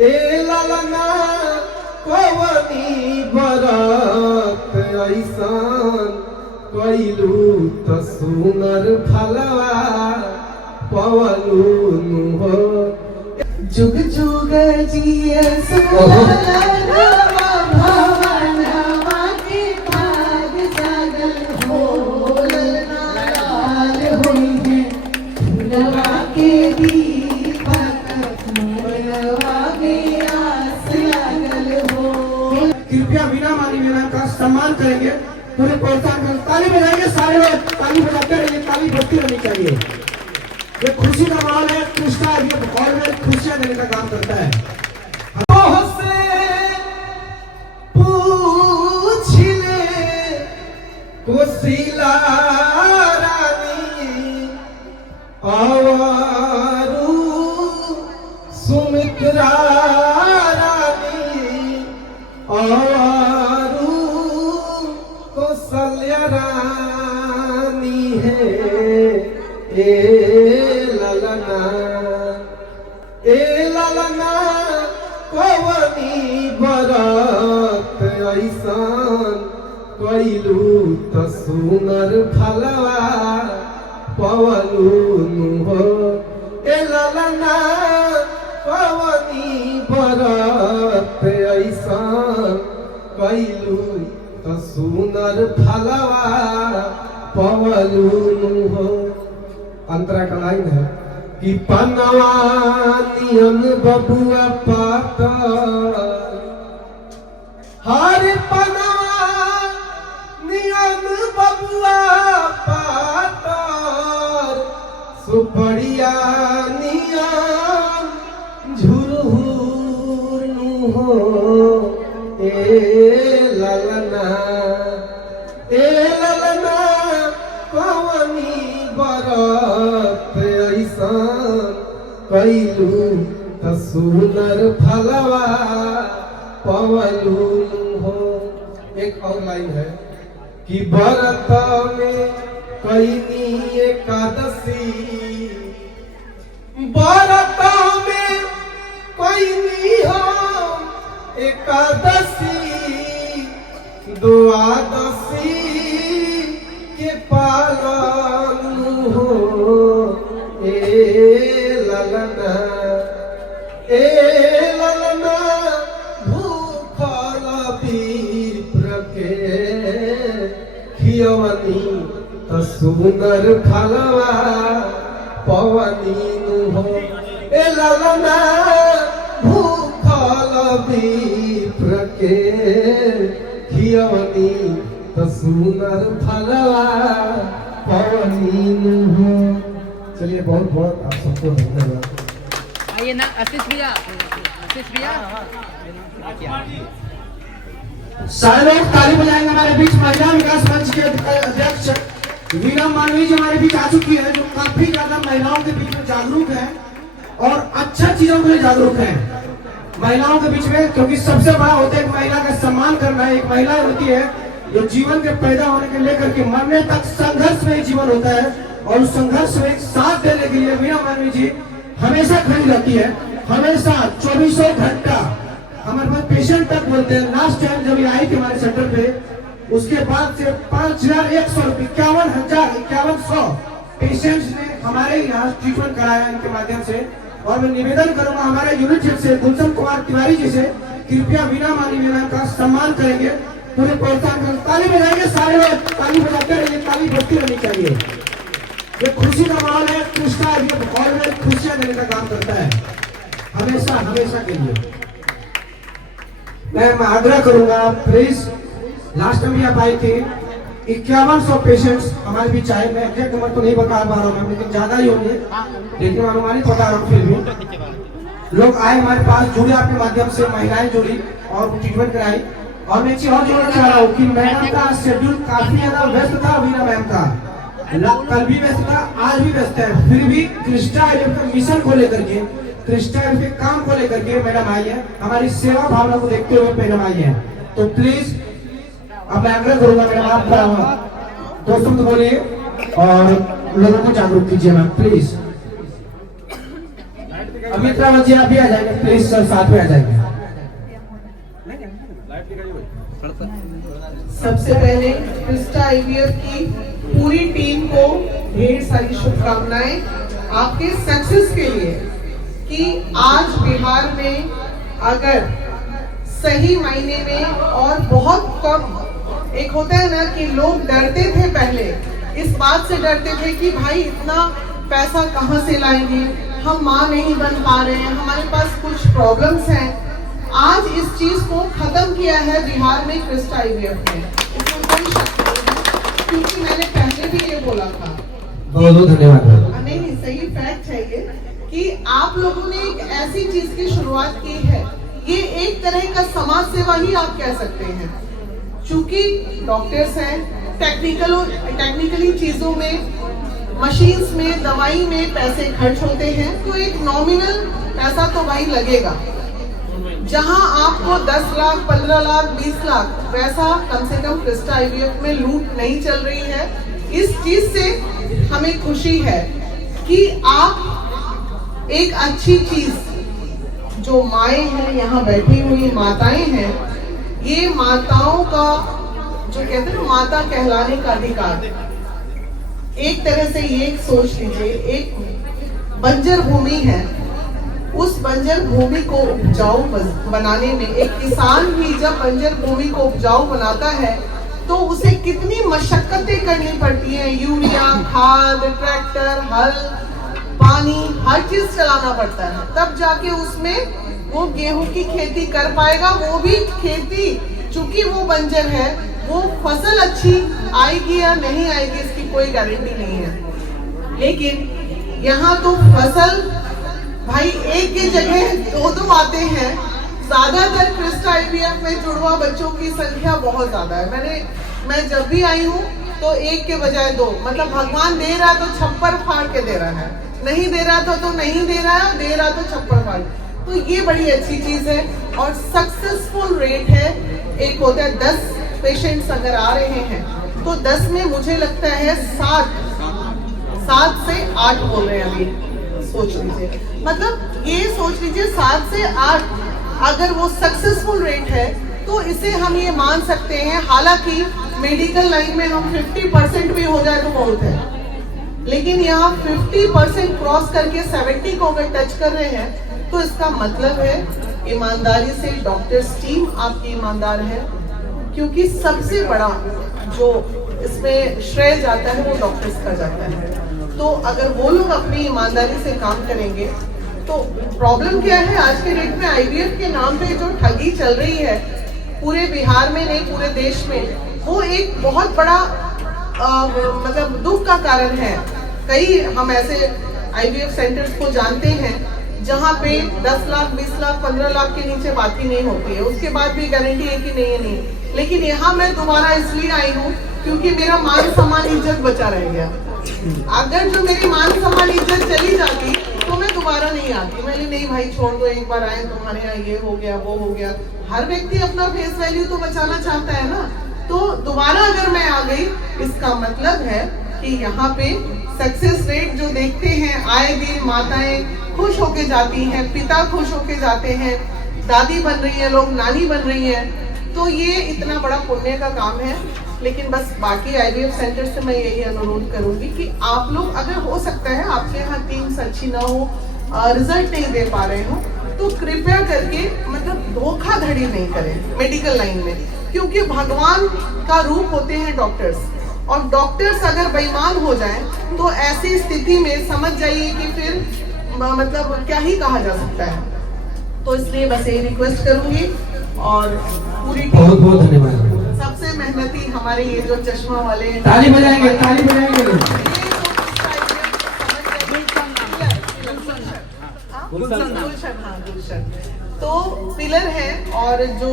ए ललना कवनी बरत ऐसान कैलू त सुनर फलवा पवलू हो जुग जुग जिए सुनरवा भवनवा के भाग जागल हो लाल होई है फूलवा के दीपक मोरवा में आस लागल हो। कृपया बिना मानी बिना का सम्मान करेंगे, पूरे प्रोत्साहन करेंगे, ताली बजाएंगे, सारे लोग ताली बजाते रहिए, ताली बजती रहनी चाहिए। ये खुशी का माहौल है, कृष्णा ये हॉल में खुशियां देने का काम करता है। पूछ ले कोशिला रानी आवारू सुमित्रा रानी आवारू कौशल्या रानी है ए ललना कवनी बरत ऐसान कैलू त सुनर फलवा पवलू हो ए ललना कवनी बरत ऐसान कैलू त सुनर फलवा पवलू हो। अंतरा का लाइन है कि पनवा नियन बबुआ पाता हर पनवा नियन बबुआ पाता सुपड़िया नियन झुरहुनु हो ए ललना कवनी बरत ऐसान कैलू त सुनर फलवा पवलू हो। एक और लाइन है कि बरत में कैनी एकादशी बरत में कैनी हो एकादशी द्वादशी के पालन हो ए ललना भूखल विप्र के खियवनी त सुंदर फलवा पवनी हो ए ललना भूखल विप्र के खियवनी त सुंदर फलवा पवनी हो। चलिए बहुत बहुत आप सबको धन्यवाद। आइए ना आशीष भैया सारे लोग ताली बजाएंगे। हमारे बीच महिला विकास मंच के अध्यक्ष वीना मानवी जी हमारे बीच आ चुकी है, जो काफी ज्यादा महिलाओं के बीच में जागरूक है और अच्छा चीजों के लिए जागरूक है महिलाओं के बीच में, क्योंकि सबसे बड़ा होता है एक महिला का सम्मान करना। एक महिला होती है जो जीवन के पैदा होने के लेकर के मरने तक संघर्ष में जीवन होता है, और उस संघर्ष में एक साथ देने के लिए वीना मानवी जी हमेशा खड़ी रहती है, हमेशा 24 घंटा। हमारे पास पेशेंट तक बोलते हैं, लास्ट टाइम जब ये आई थी हमारे सेंटर पे, उसके बाद से 5100 5100 पेशेंट्स ने हमारे यहाँ ट्रीटमेंट कराया इनके माध्यम से। और मैं निवेदन करूंगा हमारे यूनिट हेड से गुलशन कुमार तिवारी जी से, कृपया वीना मानवी का सम्मान करेंगे, पूरे प्रोत्साहन करेंगे, ताली बजाएंगे, सारे लोग ताली बजाते रहिए, ताली बजती रहनी चाहिए। ये खुशी का माहौल है, कृष्णा ये हॉल में खुशियां देने का काम करता है, हमेशा के लिए। मैं आग्रह करूंगा प्लीज, लास्ट टाइम भी आप आई थी 5100 पेशेंट्स हमारे बीच आए। मैं एग्जैक्ट नंबर तो नहीं बता पा रहा हूँ, लेकिन ज्यादा ही होंगे, लेकिन अनुमानित बता रहा हूँ। फिर भी लोग आए हमारे पास, जुड़े आपके माध्यम से, महिलाएं जुड़ी और ट्रीटमेंट कराई। और मैं चीज और जोड़ना चाह रहा हूँ कि मैडम का शेड्यूल काफी ज्यादा व्यस्त था, वीना मैम का कल भी व्यस्त था, आज भी व्यस्त है, फिर भी कृष्णा मिशन को लेकर के, कृष्णा के काम को लेकर के मैडम आई है, हमारी सेवा भावना को देखते हुए मैडम आई है। तो प्लीज अब मैं आग्रह करूंगा मैडम, आप दोस्तों को बोलिए और लोगों को जागरूक कीजिए मैम प्लीज। अमित्रा बच्ची आप भी आ जाएंगे प्लीज सर, साथ में आ जाएंगे। सबसे पहले क्रिस्टा आईवीएफ की पूरी टीम को ढेर सारी शुभकामनाएं आपके सक्सेस के लिए, कि आज बिहार में अगर सही मायने में और बहुत कम, एक होता है ना कि लोग डरते थे पहले, इस बात से डरते थे कि भाई इतना पैसा कहाँ से लाएंगे, हम माँ नहीं बन पा रहे हैं, हमारे पास कुछ प्रॉब्लम्स हैं। आज इस चीज को खत्म किया है बिहार में क्रिस्टा आईवीएफ ने, इसमें कोई शक नहीं, क्योंकि मैंने पहले भी ये बोला था। बहुत बहुत धन्यवाद। नहीं, सही फैक्ट है ये कि आप लोगों ने एक ऐसी चीज की शुरुआत की है, ये एक तरह का समाज सेवा ही आप कह सकते हैं। चूंकि डॉक्टर्स हैं, टेक्निकली चीजों में, मशीन्स में, दवाई में पैसे खर्च होते हैं, तो एक नॉमिनल पैसा तो भाई लगेगा। जहां आपको 10 लाख, 15 लाख, 20 लाख, वैसा कम से कम क्रिस्टा आईवीएफ में लूट नहीं चल रही है। इस चीज से हमें खुशी है कि आप एक अच्छी चीज, जो माएँ हैं, यहाँ बैठी हुई माताएं हैं, ये माताओं का जो कहते हैं माता कहलाने का अधिकार, एक तरह से ये सोच लीजिए, एक बंजर भूमि है, उस बंजर भूमि को उपजाऊ बनाने में, एक किसान भी जब बंजर भूमि को उपजाऊ बनाता है तो उसे कितनी मशक्कतें करनी पड़ती हैं, यूरिया, खाद, ट्रैक्टर, हल, पानी, हर चीज चलाना पड़ता है, तब जाके उसमें वो गेहूं की खेती कर पाएगा। वो भी खेती, चूंकि वो बंजर है, वो फसल अच्छी आएगी या नहीं आएगी इसकी कोई गारंटी नहीं है। लेकिन यहाँ तो फसल भाई एक की जगह दो आते हैं। ज्यादातर क्रिस्टा आईवीएफ में जुड़वा बच्चों की संख्या बहुत ज्यादा है। मैं जब भी आई हूँ तो एक के बजाय 2, मतलब भगवान दे रहा तो छप्पर फाड़ के दे रहा है, नहीं दे रहा था तो नहीं दे रहा है, दे रहा तो छप्पर फाड़। तो ये बड़ी अच्छी चीज है और सक्सेसफुल रेट है। एक होता है 10 पेशेंट्स अगर आ रहे हैं तो 10 में मुझे लगता है 7 से 8 बोल रहे हैं अभी, सोच लीजिए, मतलब ये सोच लीजिए 7 से 8 अगर वो सक्सेसफुल रेट है तो इसे हम ये मान सकते हैं। हालांकि मेडिकल लाइन में हम 50% भी हो जाए तो बहुत है, लेकिन यहाँ 50% क्रॉस करके 70 को अगर टच कर रहे हैं तो इसका मतलब है ईमानदारी से डॉक्टर्स टीम आपकी ईमानदार है, क्योंकि सबसे बड़ा जो इसमें श्रेय जाता है वो डॉक्टर्स का जाता है। तो अगर वो लोग अपनी ईमानदारी से काम करेंगे तो प्रॉब्लम क्या है, आज के डेट में आईवीएफ के नाम पे जो ठगी चल रही है पूरे बिहार में नहीं पूरे देश में, वो एक बहुत बड़ा मतलब दुख का कारण है। कई हम ऐसे आईवीएफ सेंटर्स को जानते हैं जहाँ पे 10 लाख, 20 लाख, 15 लाख के नीचे बात ही नहीं होती है, उसके बाद भी गारंटी है कि नहीं है नहीं। लेकिन यहाँ मैं दोबारा इसलिए आई हूँ क्योंकि मेरा मान सम्मान इज्जत बचा रह गया। अगर जो मेरी मान सम्मान इज्जत चली जाती तो मैं दोबारा नहीं आती। मैंने नहीं भाई छोड़ दो, एक बार आए तुम्हारे यहाँ ये हो गया वो हो गया। हर व्यक्ति अपना फेस वैल्यू तो बचाना चाहता है ना। तो दोबारा अगर मैं आ गई, इसका मतलब है कि यहाँ पे सक्सेस रेट जो देखते हैं, आए दिन माताएं खुश होके जाती हैं, पिता खुश होके जाते हैं, दादी बन रही है, लोग नानी बन रही हैं, तो ये इतना बड़ा पुण्य का काम है। लेकिन बस बाकी आईवीएफ सेंटर से मैं यही अनुरोध करूंगी कि आप लोग, अगर हो सकता है आपके यहाँ टीम्स अच्छी ना हो, रिजल्ट नहीं दे पा रहे हो, तो कृपया करके मतलब धोखाधड़ी नहीं करें मेडिकल लाइन में, क्योंकि भगवान का रूप होते हैं डॉक्टर्स, और डॉक्टर्स अगर बेईमान हो जाएं तो ऐसी स्थिति में समझ जाइए कि फिर मतलब क्या ही कहा जा सकता है। तो इसलिए बस यही रिक्वेस्ट करूंगी और पूरी बहुत बहुत धन्यवाद। सबसे मेहनती हमारे ये जो चश्मा वाले, ताली बजाएंगे, ताली बजाएंगे। गुलशन तो पिलर है और जो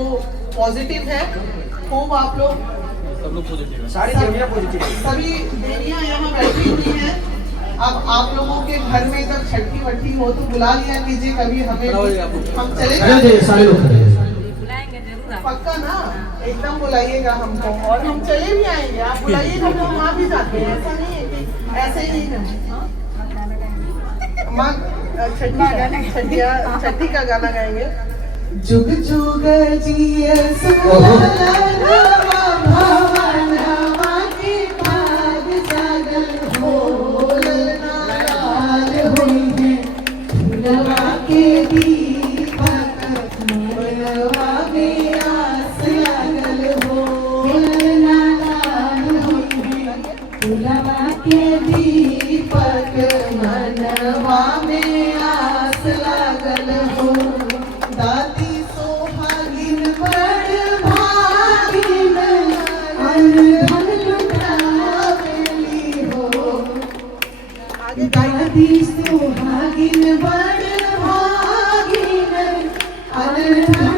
पॉजिटिव है, खूब आप लोग सब लोग पॉजिटिव है, सारी देवियां पॉजिटिव है, सभी देवियां यहाँ बैठी हुई हैं। अब आप लोगों के घर में जब छठी वट्टी हो तो बुला लिया कीजिए कभी हमें, हम चले अरे सारे लोग बुलाएंगे जरूर। पक्का ना, एकदम बुलाइएगा हमको, और हम चले भी आएंगे, आप बुलाइएगा तो हम आ भी जाते हैं। ऐसा नहीं है कि ऐसे ही माँ छठी का गाना गाएंगे। जुग जुग जिए भवनवा के भाग जागल हो, लाल होई है फुलवा के दीपक, मनवा में आस लागल हो, लाल होई है फुलवा के दीपक, मनवा में आस लागल हो। दादी सोहागिन बड़ भागिन, अनधन लुटावेली हो। दादी सोहागिन बड़ भागिन, अनधन